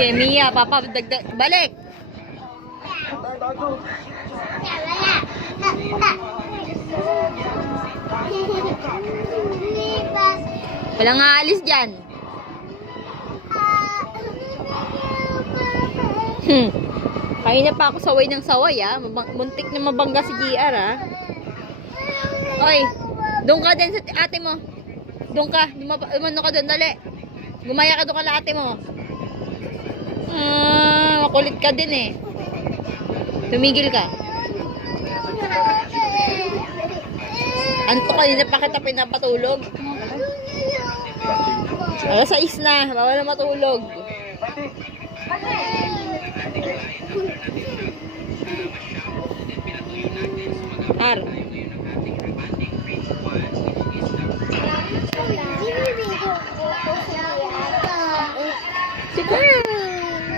Sige, Mia, papa, dagdag, balik. Walang aalis dyan. Kanina pa ako saway ng saway, ah. Muntik na mabangga si GR, ah. Oy, doon ka din sa ate mo. Doon ka. Umano ka doon, dali. Gumaya ka doon ka la ate mo. Makulit ka din eh. Tumigil ka. Anto kanina pa kita pinapatulog. Alas 6 na. Bawal na matulog. Ar. Sige.